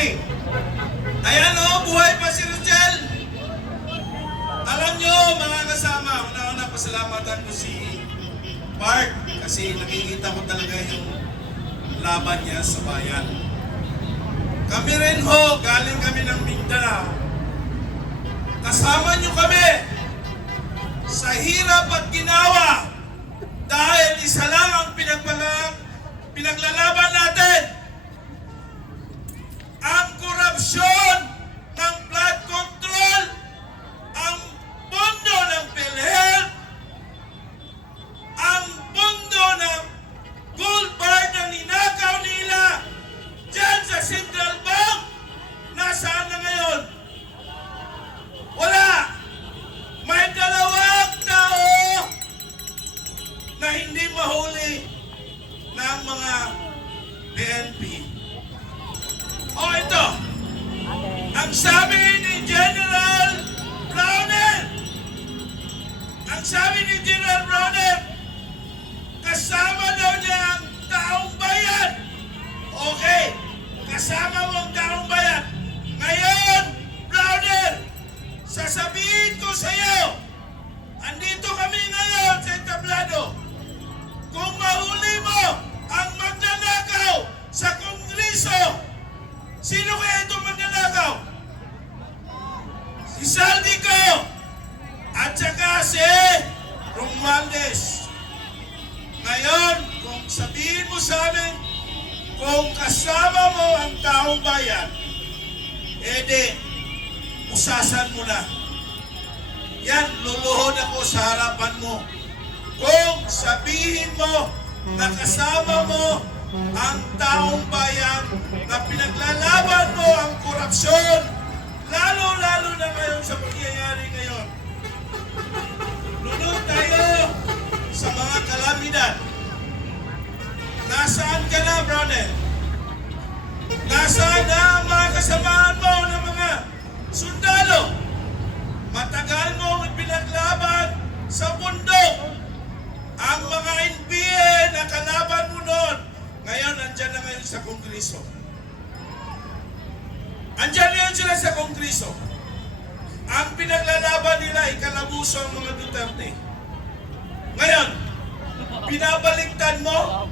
morning. Ayan o, buhay pa si Rochelle. Alam nyo, mga kasama, una-una pasalamatan ko si Bart kasi nakikita ko talaga yung laban niya sa bayan. Kami rin ho, galing kami ng Mindanao. Kasama nyo kami sa hirap at ginawa dahil isa lang ang pinaglalaban natin. Ang korupsyon ng blood control, ang pondo ng PhilHealth, ang pondo ng gold bar na ninakaw nila dyan sa Central Bank. Nasaan na ngayon? Wala! May dalawang tao na hindi mahuli ng mga PNP. O ito, ang sabi ni General Browner, kasama daw niya ang taong bayan. Okay, kasama mo ang taong bayan. Ngayon, Browner, sasabihin ko sa iyo, andito kami ngayon sa entablado. Kung mahuli mo ang magnanakaw sa Kongreso, sino kaya itong magnanakaw? Si Saldico at saka si Romualdez. Ngayon, kung sabihin mo sa amin, kung kasama mo ang taong bayan, edi, usasan mo na. Yan, luluhod ako sa harapan mo. Kung sabihin mo na kasama mo ang taong bayan na pinaglalaban mo ang korupsyon, lalo-lalo na ngayon sa pangyayari ngayon. Lunod tayo sa mga kalamidad. Nasaan ka na, Browner? Nasaan na ang mga kasamaan mo ng mga sundalo? Matagal mo pinaglaban sa bundok. Ang mga NPA na kalaban mo noon, ngayon andyan na ngayon sa Kongreso. Andyan ngayon sila sa Kongreso. Ang pinaglalaban nila ay kalabuso ang mga Duterte. Ngayon, pinabaliktad mo,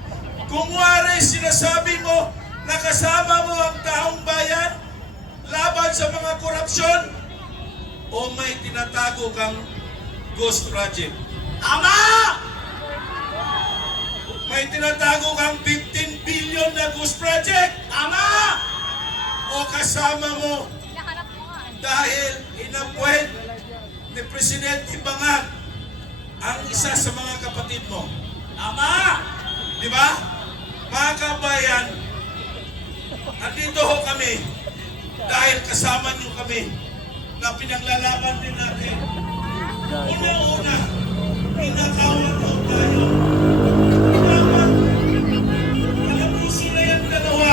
kung wari sinasabi mo na kasama mo ang taong bayan laban sa mga korupsyon, o may tinatago kang ghost project. Ama! May tinatago kang 15 billion na ghost project. Ama! O kasama mo dahil inappoint ni Presidente Bangag ang isa sa mga kapatid mo. Ama! Di ba? Mga kabayan, andito ho kami dahil kasama niyo kami na pinaglalaban din natin. Una-una, pinakawan mo tayo. Dapat, malabuso na yan dalawa.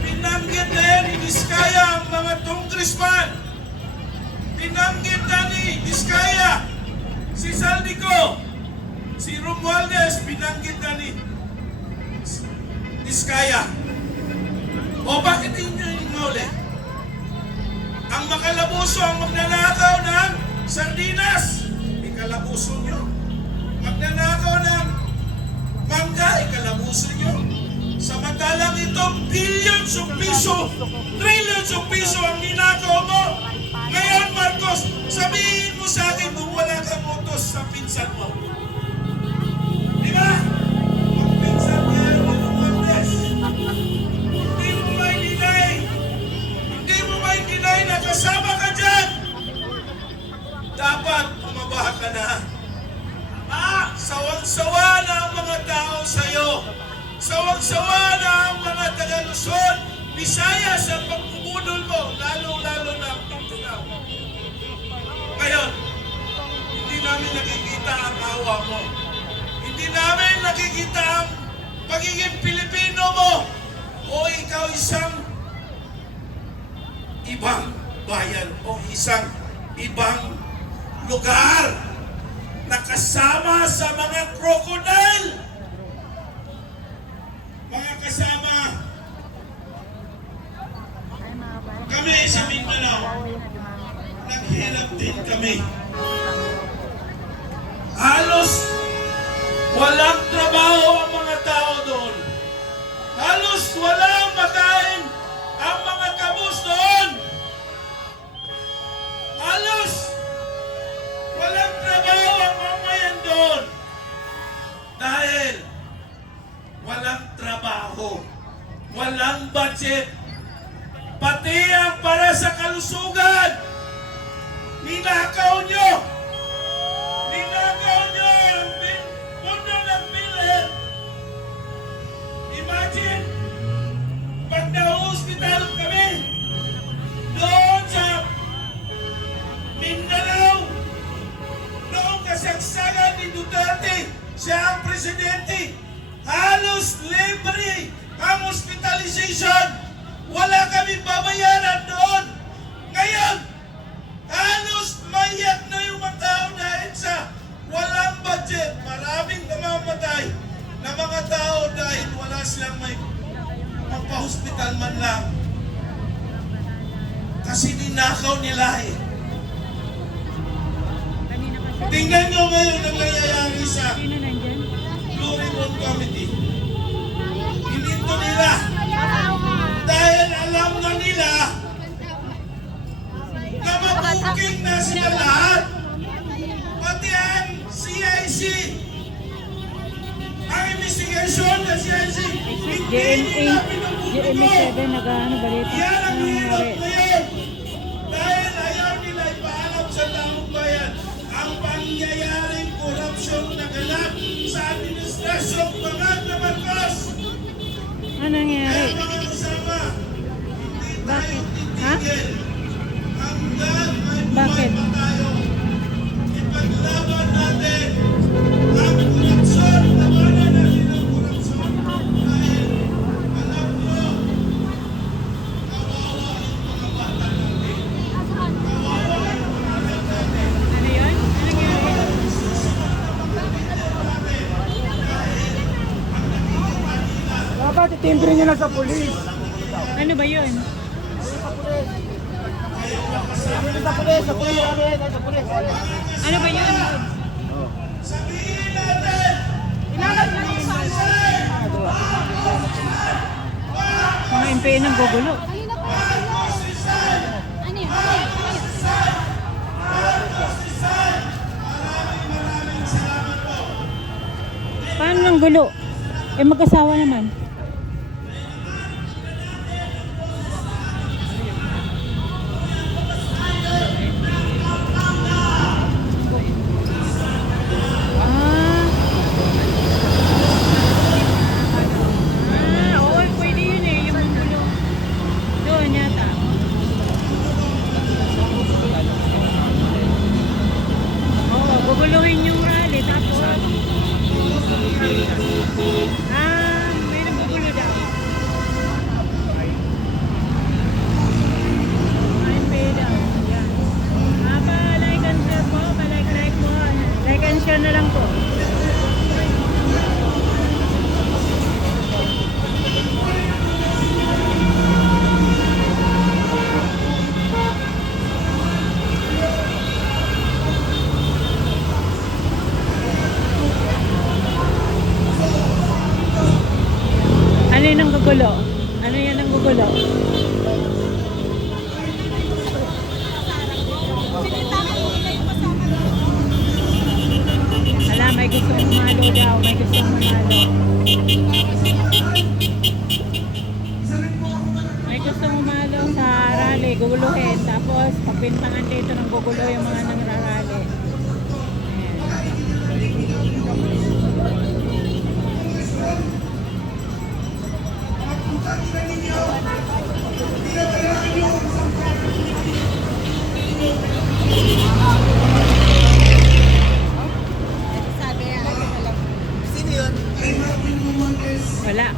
Pinanggit na yan ni Diskaya ang mga congressman. Pinanggit na ni Diskaya si Saldico. Si Romualdez, pinanggit na ni Diskaya. O bakit hindi nyo ulit? Ang makalabuso ang magnanakaw ng sardinas, ikalabuso nyo. Magnanakaw ng mangga, ikalabuso nyo. Samantalang itong billions of piso, trillions of piso ang ninakaw mo. Ngayon, Marcos, sabihin mo sa akin kung wala kang utos sa pinsan mo. Di ba? Ang pinsan niya yung Romualdez. Hindi mo may dinay na kasama ka dyan. Dapat umabaha ka na. Sawang-sawa na ang mga tao sa'yo. Sawang-sawa na ang mga taga-Luzon, Bisaya sa pagpupudol mo, lalo-lalo na ang Mindanao. Ngayon, hindi namin nakikita ang awa mo. Hindi namin nakikita ang pagiging Pilipino mo. O ikaw isang ibang bayan o isang ibang lugar na kasama sa mga crocodile. Mga kasama, sa Mindanao, naghirap din kami. Halos walang trabaho ang mga tao doon. Halos walang makain ang mga kabus doon. Halos walang trabaho ang mamayan doon. Dahil walang trabaho, walang budget, pati ang para sa kalusugan. Ninakaw nyo! Ninakaw nyo ang puno ng PhilHealth. Imagine, pag na-hospital kami, doon sa Mindanao, noong kasagsagan ni Duterte, siya ang presidente, halos libre ang hospitalization. Wala kami babayaran doon. Ngayon, halos mayak na yung mga tao dahil sa walang budget. Maraming namamatay na mga tao dahil wala silang may magpa-hospital man lang. Kasi ninakaw nila eh. Tingnan nyo ngayon ang nangyayari sa Blue Ribbon Committee. Hininto nila. Dahil alam na nila na mabuking na sila lahat. Pati ang CIC. Ang investigation ng CIC. Hindi nila pinuputulo. Yan ang hirap ngayon. Dahil ayaw nila ipaalam sa taong bayan ang pangyayaring korupsyon na ganap sa administrasyong Pangat na Marcos. Ano nangyari? Kaya mga kasama, hindi tayo Ha? titigil hanggang may Bakit? buhay pa tayo. Ipaglaban natin ang korupsyon, labanan natin ang korupsyon dahil alam nyo, kawawa yung mga bata natin. Kawawa yung mga anak natin. Ano yun? Ano nangyari? Dapat itimbre nyo na sa pulis. Ano ba yun? Sa pulis, sa pulis, sa pulis. Ano ba yun? Sabihin natin, Mga MPN ng gugulo. Paano ng gulo? Eh mag-asawa naman. Oo, pwede yun eh, yung gulo. Doon yata. Oo, guguluhin yung rally, tapos may nagugulo daw. May pay daw. Yan. Pa-like and share po, pa-like mo. Like and share na lang po. Ano yun ang gugulo? Ano yan ang gugulo? Hala, may gusto umalo daw. May gusto umalo. May gusto umalo sa rally. Guguluhin. Tapos, pagbintangan dito ng gugulo yung mga nangrarally. Sino yun? Wala.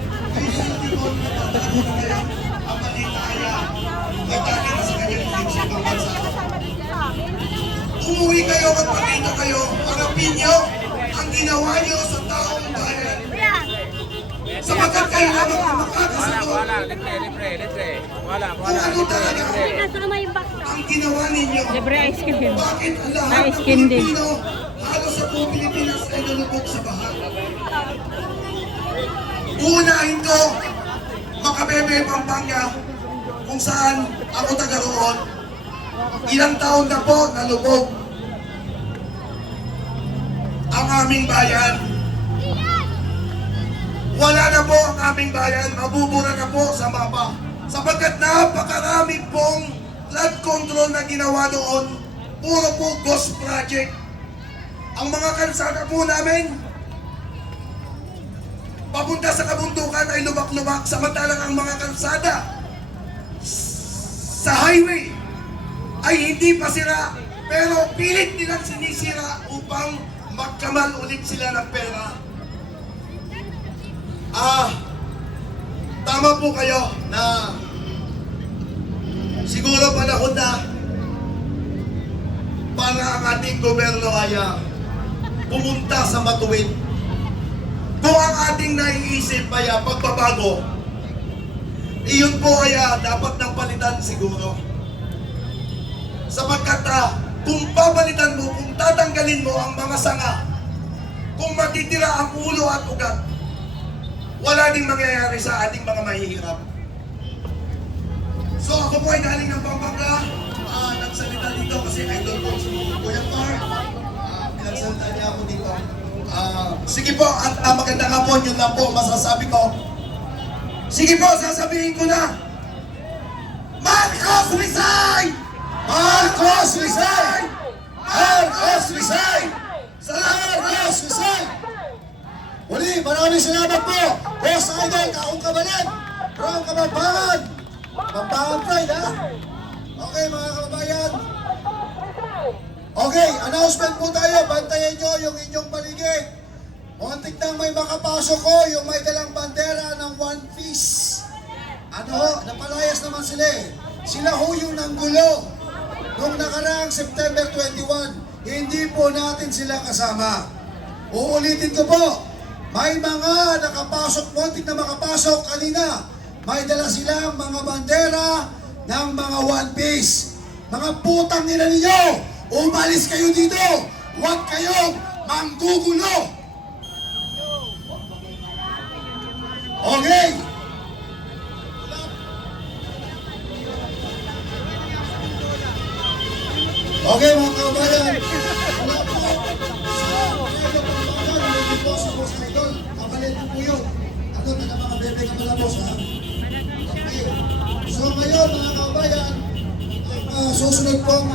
Umuwi kayo, magpakita kayo, harapin nyo ang ginawa nyo sa taong bayan. Sapagkat kayo lamang ang makakasunod. Libre. kung ano talaga Kasama yung box. ang ginawa ninyo. Libre ice cream. Bakit ang lahat Ice ng candy. Pilipino, halos sa buong Pilipinas ay nalubog sa baha? Uunahin ko, Makabebe, Pampanga, kung saan ako taga roon. Ilang taon na po nalubog ang aming bayan. Wala na po ang aming bayan, mabubura na po sa mapa. Sapagkat napakarami pong flood control na ginawa noon, puro po ghost project. Ang mga kalsada po namin, papunta sa kabundukan ay lubak-lubak, samantalang ang mga kalsada sa highway ay hindi pa sira, pero pilit nilang sinisira upang magkamal ulit sila ng pera. Tama po kayo na siguro panahon na para ang ating gobyerno ay pumunta sa matuwid. Kung ang ating naiisip ay pagbabago, iyon po ay dapat ng palitan siguro. Sapagkat kung papalitan mo, kung tatanggalin mo ang mga sanga, kung matitira ang ulo at ugat, wala ding mangyayari sa ating mga mahihirap. So ako po ay galing ng Pampanga, nagsalita dito kasi idol ko si Kuya Par. Pinagsalita niya ako dito. Sige po, at maganda nga po, yun lang po masasabi ko. Sige po, sasabihin ko na. Marcos resign! Marcos resign! Marcos resign! Salamat, Marcos resign! Muli, maraming salamat po. Boss Idol, Kaong Kabalan, from Kapampangan. Kapampangan Pride, ha? Okay, mga kababayan. Okay, announcement po tayo. Bantayan nyo yung inyong paligid. Muntik nang may makapasok ko, yung may dalang bandera ng One Piece. Ano, napalayas naman sila eh. Sila ho yung nanggulo. Nung nakaraang September 21, hindi po natin sila kasama. Uulitin ko po, may mga nakapasok, muntik na makapasok kanina. May dala silang mga bandera ng mga One Piece. Mga putang nila ninyo, umalis kayo dito. Huwag kayong manggugulo. Okay. Okay mga kabayan. Wala po. Hindi po si Boss Idol. Kapalit po yun. Ano, taga mga bebe ka pala boss ha? Okay. So ngayon mga kabayan, susunod pong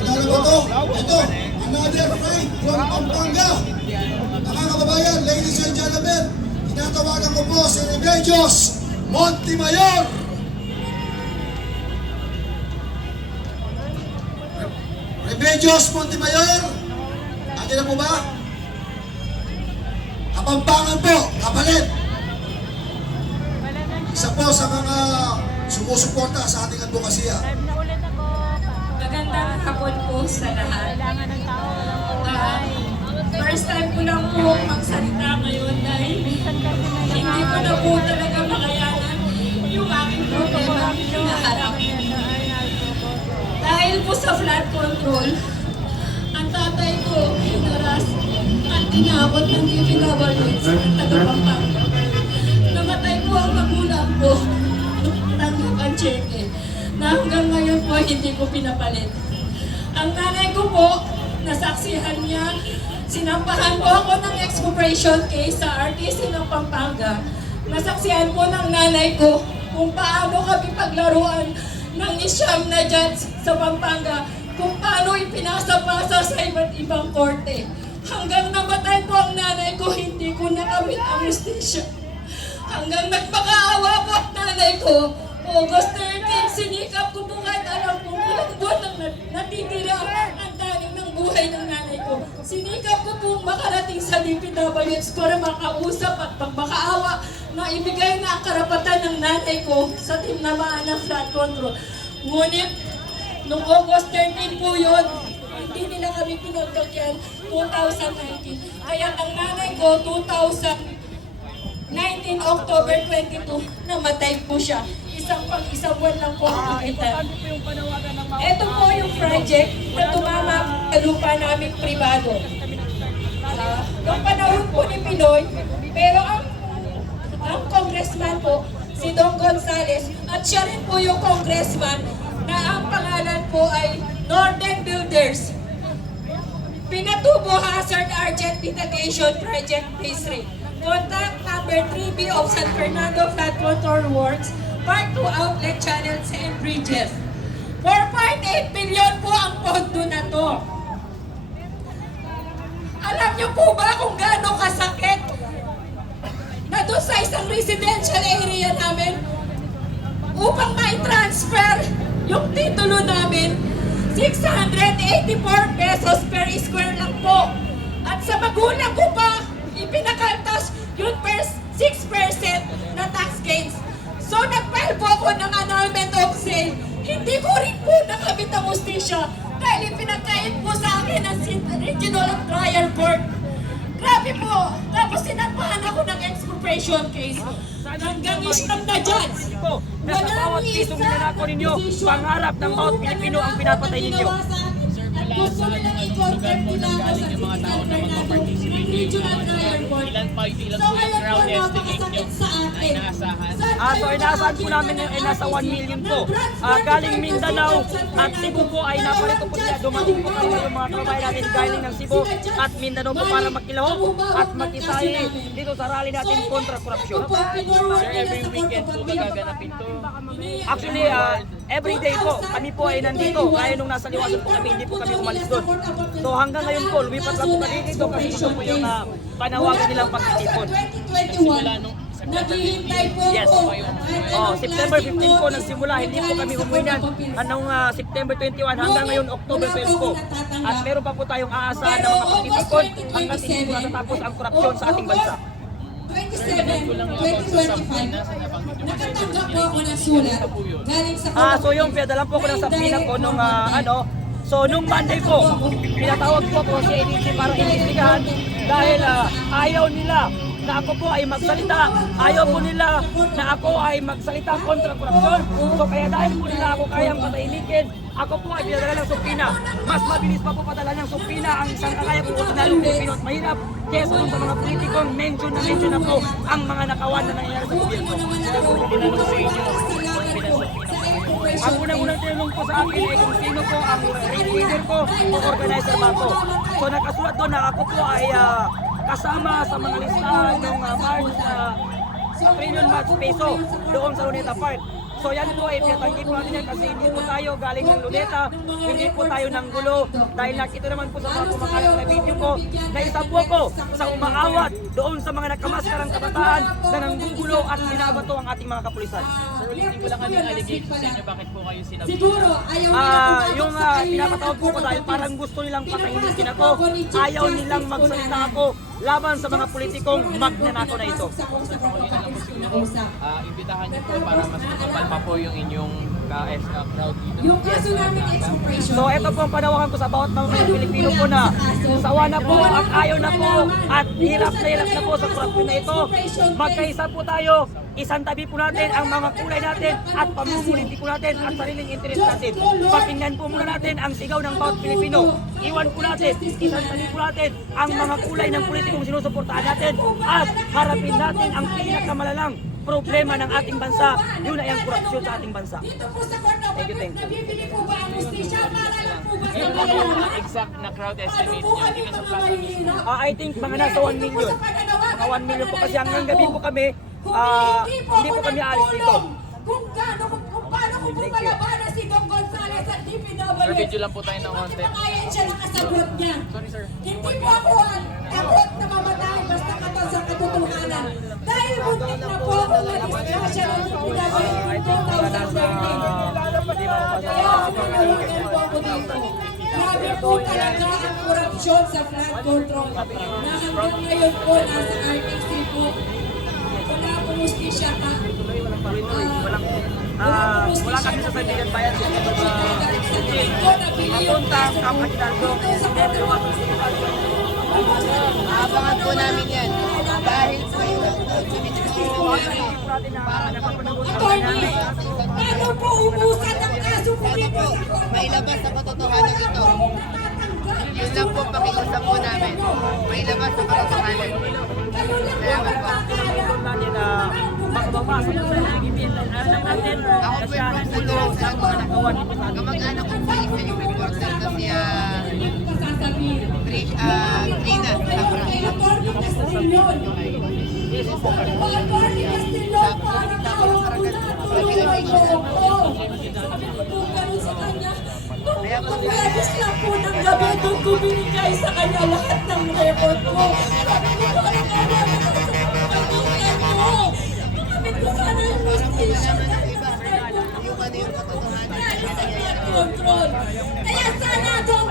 ano na ba to? Ito, another flight from Pampanga. Mga kababayan, ladies and gentlemen, tinatawagan ko po si Remedios Montemayor. Remedios Montemayor, atin na po ba? Kapampangan po, kapalit. Isa po sa mga sumusuporta sa ating advokasya. Live na ulit ako. Magandang hapon po sa lahat. Kailangan ng tao ng buhay. First time ko lang po magsalita ngayon dahil Minsan kasi may hindi ko na po talaga makayanan yung aking problema hinaharap. Dahil po sa flood control, ang tatay ko hinaras at tinawag ng DPWH sa taga-Pampanga. Namatay po ang magulang ko, tanggap ang cheque, na hanggang ngayon po hindi ko pinapalit. Ang nanay ko po, nasaksihan niya, sinampahan po ako ng expropriation case sa RTC ng Pampanga. Nasaksihan po ng nanay ko kung paano kami paglaruan ng isyam na judge sa Pampanga, kung paano ipinasa-pasa sa iba't ibang korte. Hanggang namatay po ang nanay ko, hindi ko nakamit ang justisya. Hanggang nagmakaawa po ang nanay ko, August 13, sinikap ko po kahit alam po ilang buwan ang natitira ang tanim ng buhay ng nanay ko. Sinikap ko po makarating sa DPWH para makausap at pagmakaawa na ibigay na ang karapatan ng nanay ko sa timnamaan ng flood control. Ngunit, noong August 13 po yun, hindi nila kami pinagbagyan 2019. Kaya ang nanay ko, 2019 19 October 22, namatay po siya. Isang buwan lang po ang kapitan. Ito po yung project na tumama sa lupa namin pribado. Noong panahon po ni Pinoy, pero ang congressman po, si Don Gonzales, at siya rin po yung congressman na ang pangalan po ay Northern Builders. Pinatubo Hazard Argent Mitigation Project Phase 3. Contact number 3B of San Fernando Flood Control Works, Part 2 Outlet Channels and Bridges. 4.8 billion po ang pondo na to. Alam niyo po ba kung gaano kasakit na doon sa isang residential area namin upang mai-transfer yung titulo namin, 684 pesos per square lang po. At sa magulang ko pa, ipinakaltas yung 6% na tax gains. So nag-file po ako ng annulment of sale. Hindi ko rin po nakabit ang ustisya dahil ipinagkait po sa akin ang Regional Trial Court. Grabe po. Tapos sinampahan ako ng expropriation case. Hanggang isang na judge. Na sa bawat pisong ninanako ninyo, pangarap ng bawat Pilipino ang pinapatay ninyo. At gusto nilang i-convert nila ako sa San Fernando ng Regional Trial Court. So ngayon po napakasakit sa atin. So inaasahan po namin ay nasa 1 million po. Galing Mindanao at Cebu po ay naparito po sila. Dumating po kami yung mga kababayan natin galing ng Cebu at Mindanao po para makilahok at makisali dito sa rally natin kontra korupsyon. Every weekend po gaganapin to. Actually, every day po kami po ay nandito. Kaya nung nasa liwasan po kami, hindi po kami umalis doon. So hanggang ngayon po, lumipat lang po kami dito kasi ito po yung panawagan nilang pagtitipon. 2021, naghihintay po Yes. po. September 15 po nagsimula, hindi po kami umuwi na anong September 21 hanggang ngayon October 12 po. At meron pa po tayong aasahan na mga pagtitipon hanggang hindi po natatapos ang korupsyon sa ating bansa. 27, 2025, nakatanggap po ako ng sulat galing sa So yung pinadala po ako ng sabihan ko nung so nung Monday po, pinatawag po ako si ADC para imbestigahan dahil ayaw nila na ako po ay magsalita. Ayaw po nila na ako ay magsalita kontra korupsyon. So kaya dahil po nila ako kayang patahimikin, ako po ay pinadala ng supina. Mas mabilis pa po padala ng supina ang isang kakaya po ordinarong Pilipino at mahirap kesa sa mga politikong mention na po ang mga nakawan na nangyayari sa gobyerno. Ang unang-unang tinanong po sa akin ay kung sino po ang leader ko o organizer ba ko. So nakasulat doon na ako po ay kasama sa mga listahan ng March Trillion March Peso doon sa Luneta Park. So yan po ay pinatanggi po natin yan kasi hindi po tayo galing ng Luneta, hindi po tayo ng gulo dahil nakita naman po sa mga kumakalat na video ko na isa po ako sa umaawat doon sa mga nakamaskarang kabataan na nanggugulo at binabato ang ating mga kapulisan. Sir, ulitin ko lang ang allegation sa inyo, bakit po kayo sinabi? Siguro, ayaw Yung pinapatawag po ko dahil parang gusto nilang patahimikin ako, ayaw nilang magsalita ako laban sa mga politikong magnanakaw na ito. Imbitahan niyo po para mas matapal pa po yung inyong crowd dito. Yung kaso namin expropriation. So ito po ang panawagan ko sa bawat mga Pilipino po na sawa na po at ayaw na po at hirap na po sa korupsyon na ito. Magkaisa po tayo, isang tabi po natin ang mga kulay natin at pamumuliti po natin at sariling interes natin. Pakinggan po muna natin ang sigaw ng bawat Pilipino. Iwan po natin, isang tabi po natin ang mga kulay ng politikong sinusuportahan natin at harapin natin ang pinakamalalang problema ng ating bansa, yun ay ang korupsyon sa ating bansa. Dito po sa Court of Thank you. Appeal, nabibili po ba ang justisya para lang po ba sa Yung bayaran? exact na crowd Ano estimate po niyo, kami hindi ka sa mga plaza mismo. mahihirap? I think mga nasa 1 million. Mga 1 million po kasi hanggang gabi po kami, hindi po kami aalis dito. Kung paano ko po malabanan si Don Gonzales at DPW. Sir, video lang po tayo ng konti. Pakayan siya ng kasagot niya. Sorry, sir. Hindi po ako takot na mamatay basta kato sa katotohanan. Dahil buntik na po ako mag-discussion ng DPW in 2013. Kaya panawagan po ako dito. Grabe po talaga ang korupsyon sa flood control. Na hanggang ngayon po nasa RTC po. Wala pong justisya pa. Wala kami sa Sandigan Bayan sa Apunta ang Kakinaldo. Abangan po namin yan. Dahil po Attorney, paano po umusan ng kaso po dito? Mailabas sa katotohanan ito. Yun lang po pakiusap po namin. Mailabas sa katotohanan. Salamat po. natin na makababasa na sa nagiging alam natin Ako po yung prosecutor sa mga nagawa dito sa atin. kamag-anak ko po isa yung reporter na siya Trina Sabra. Attorney Castillo, parang awa mo na, tulungan mo ako. Sabi ko po ganun sa kanya, nung pagkabis lang po ng gabi, doon ko binigay sa kanya lahat ng record ko. Sabi ko po, nakawa mo na sa pagkakaibigan mo. Makamit ko sana yung justisya dahil nakatay ko Yung ano yung katotohanan. dahil sa blood control. Kaya sana, don't